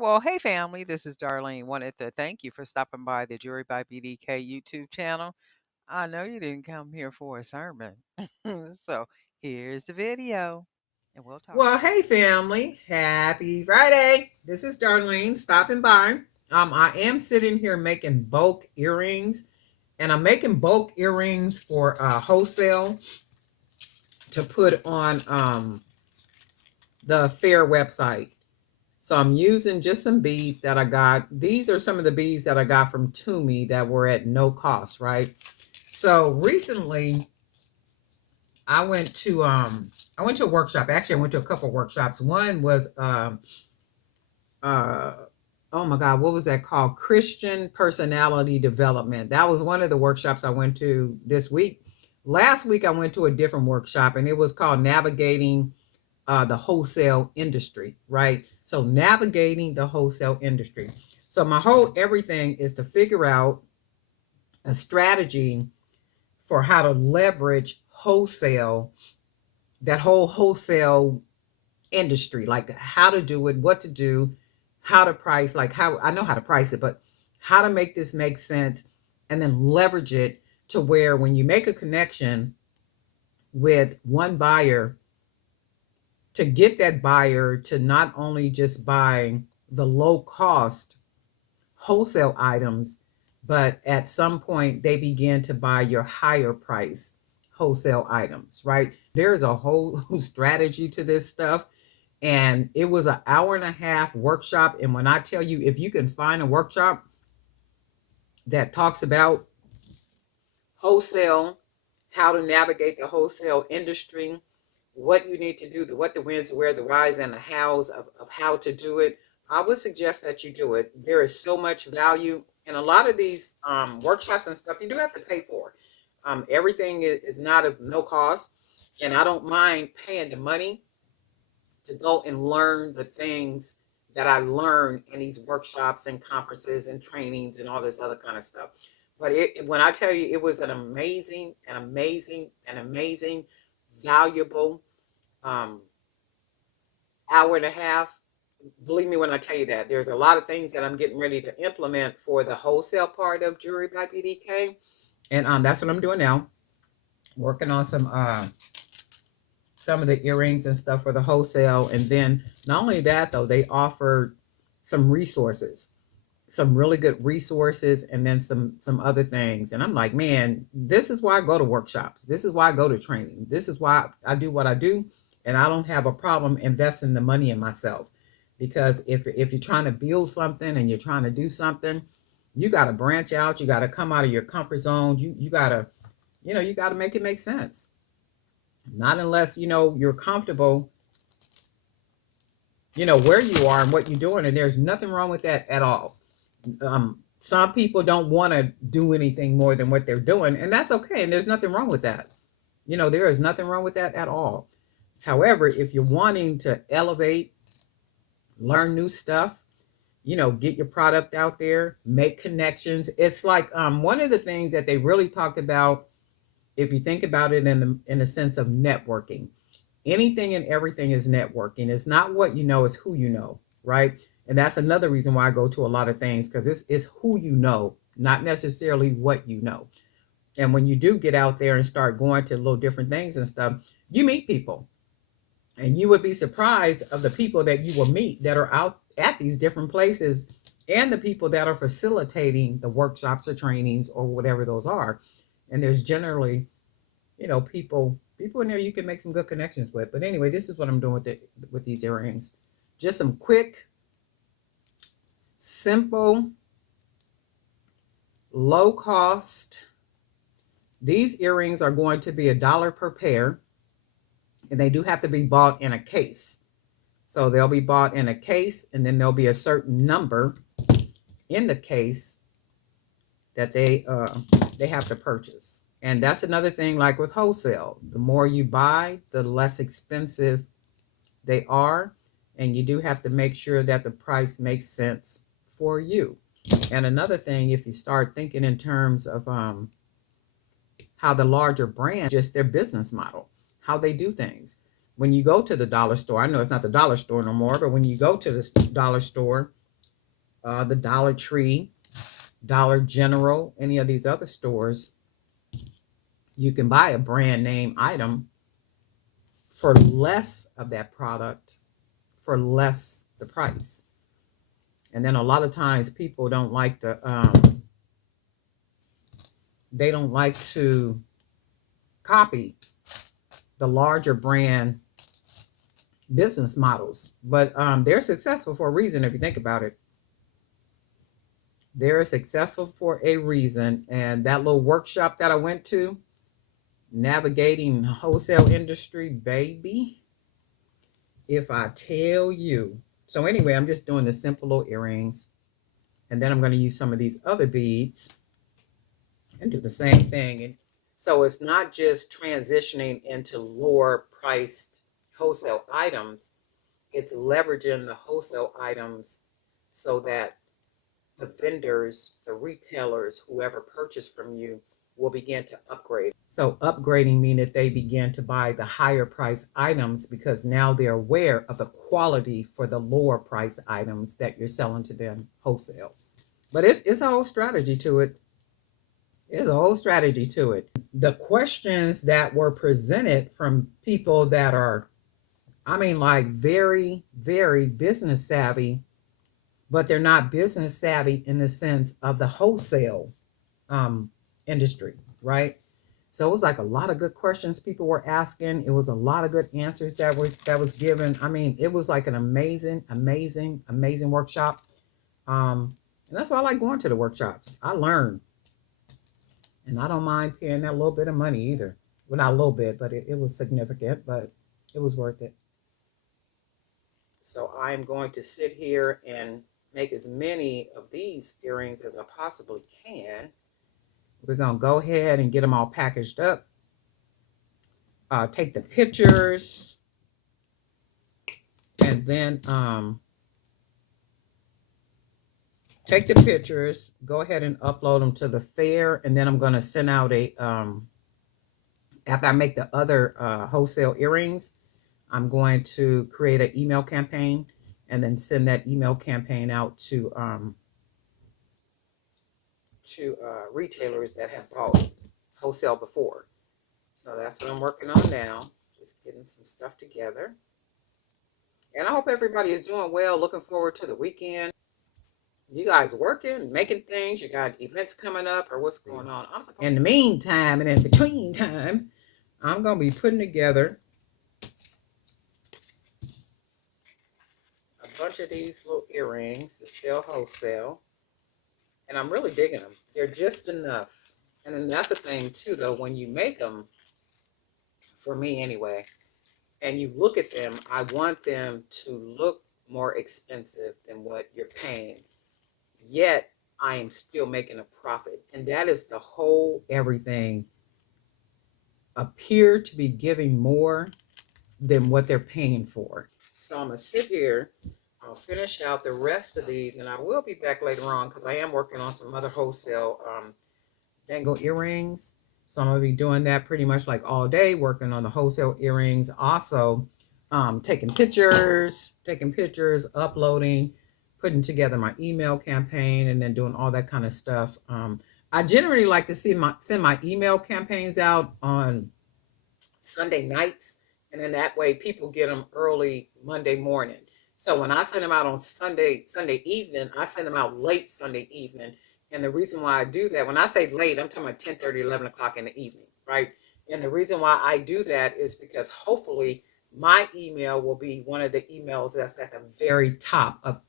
Well, hey family, this is Darlene. Wanted to thank you for stopping by the Jury by BDK YouTube channel. I know you didn't come here for a sermon. So here's the video, and we'll talk Well, soon. hey family, happy Friday. This is Darlene stopping by. I am sitting here making bulk earrings, and I'm making bulk earrings for wholesale to put on the fair website. So I'm using just some beads that I got. These are some of the beads that I got from Toomey that were at no cost, right? So recently I went to a workshop. Actually, I went to a couple of workshops. One was uh oh my god, what was that called? Christian personality development. That was one of the workshops I went to this week. Last week I went to a different workshop, and it was called navigating the wholesale industry, right? So navigating the wholesale industry. So my whole everything is to figure out a strategy for how to leverage wholesale, that whole wholesale industry, like how to do it, what to do, how to price, like how I know how to price it, but how to make this make sense and then leverage it to where when you make a connection with one buyer, to get that buyer to not only just buy the low cost wholesale items, but at some point they begin to buy your higher price wholesale items, right? There's a whole strategy to this stuff. And it was an hour and a half workshop. And when I tell you, if you can find a workshop that talks about wholesale, how to navigate the wholesale industry, what you need to do, what the wins, where the whys, and the hows of how to do it, I would suggest that you do it. There is so much value. And a lot of these workshops and stuff, you do have to pay for. Everything is not of no cost. And I don't mind paying the money to go and learn the things that I learned in these workshops and conferences and trainings and all this other kind of stuff. But when I tell you it was an amazing, valuable um, hour and a half, believe me when I tell you that there's a lot of things that I'm getting ready to implement for the wholesale part of Jewelry by BDK, and that's what I'm doing now. Working on some of the earrings and stuff for the wholesale. And then not only that though, they offered some resources, some really good resources, and then some other things. And I'm like, man, this is why I go to workshops. This is why I go to training. This is why I do what I do. And I don't have a problem investing the money in myself. Because if you're trying to build something and you're trying to do something, you got to branch out. You got to come out of your comfort zone. You got to, you got to make it make sense. Not unless, you're comfortable, where you are and what you're doing. And there's nothing wrong with that at all. Some people don't want to do anything more than what they're doing, and that's okay. And there's nothing wrong with that. There is nothing wrong with that at all. However, if you're wanting to elevate, learn new stuff, get your product out there, make connections. It's like one of the things that they really talked about, if you think about it in the sense of networking. Anything and everything is networking. It's not what you know, it's who you know, right? And that's another reason why I go to a lot of things, because it's who you know, not necessarily what you know. And when you do get out there and start going to little different things and stuff, you meet people. And you would be surprised of the people that you will meet that are out at these different places, and the people that are facilitating the workshops or trainings or whatever those are. And there's generally, people in there you can make some good connections with. But anyway, this is what I'm doing with these earrings. Just some quick, simple, low cost. These earrings are going to be $1 per pair, and they do have to be bought in a case. So they'll be bought in a case, and then there'll be a certain number in the case that they have to purchase. And that's another thing, like with wholesale. The more you buy, the less expensive they are. And you do have to make sure that the price makes sense for you. And another thing, if you start thinking in terms of how the larger brand, just their business model, how they do things. When you go to the dollar store, I know it's not the dollar store no more, but when you go to the dollar store, the Dollar Tree, Dollar General, any of these other stores, you can buy a brand name item for less of that product for less the price. And then a lot of times people don't like to they don't like to copy the larger brand business models, but they're successful for a reason. If you think about it, they're successful for a reason. And that little workshop that I went to, navigating the wholesale industry, baby, if I tell you. So anyway, I'm just doing the simple little earrings, and then I'm going to use some of these other beads and do the same thing. And so it's not just transitioning into lower priced wholesale items, it's leveraging the wholesale items so that the vendors, the retailers, whoever purchased from you will begin to upgrade. So upgrading means that they begin to buy the higher price items because now they're aware of the quality for the lower price items that you're selling to them wholesale. But it's a whole strategy to it. There's a whole strategy to it. The questions that were presented from people that are, I mean, like very, very business savvy, but they're not business savvy in the sense of the wholesale industry, right? So it was like a lot of good questions people were asking. It was a lot of good answers that was given. I mean, it was like an amazing, amazing, amazing workshop. And that's why I like going to the workshops. I learn. And I don't mind paying that little bit of money either. Well, not a little bit, but it was significant, but it was worth it. So I'm going to sit here and make as many of these earrings as I possibly can. We're going to go ahead and get them all packaged up. Take the pictures. And then take the pictures. Go ahead and upload them to the fair. And then I'm going to send out a, after I make the other wholesale earrings, I'm going to create an email campaign and then send that email campaign out to retailers that have bought wholesale before. So that's what I'm working on now. Just getting some stuff together. And I hope everybody is doing well. Looking forward to the weekend. You guys working, making things? You got events coming up, or what's going on? In the meantime and in between time, I'm going to be putting together a bunch of these little earrings to sell wholesale. And I'm really digging them. They're just enough. And then that's the thing too, though, when you make them, for me anyway, and you look at them, I want them to look more expensive than what you're paying. Yet I am still making a profit. And that is the whole everything. Appear to be giving more than what they're paying for. So I'm going to sit here. I'll finish out the rest of these, and I will be back later on because I am working on some other wholesale dangle earrings. So I'm going to be doing that pretty much like all day, working on the wholesale earrings. Also, taking pictures, uploading, putting together my email campaign, and then doing all that kind of stuff. I generally like to send my email campaigns out on Sunday nights, and then that way people get them early Monday morning. So when I send them out on Sunday evening, I send them out late Sunday evening. And the reason why I do that, when I say late, I'm talking about 10:30, 11 o'clock in the evening, right? And the reason why I do that is because hopefully my email will be one of the emails that's at the very top of,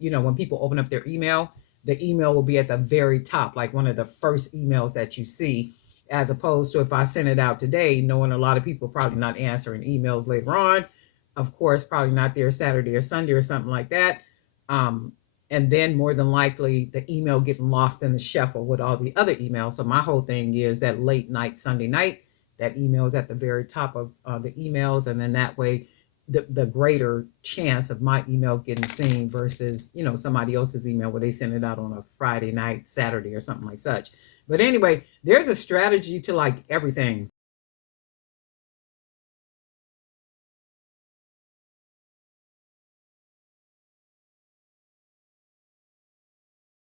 when people open up their email, the email will be at the very top, like one of the first emails that you see, as opposed to if I send it out today, knowing a lot of people probably not answering emails later on. Of course, probably not there Saturday or Sunday or something like that. And then more than likely the email getting lost in the shuffle with all the other emails. So my whole thing is that late night, Sunday night, that email is at the very top of the emails. And then that way, the greater chance of my email getting seen versus, somebody else's email where they send it out on a Friday night, Saturday or something like such. But anyway, there's a strategy to like everything.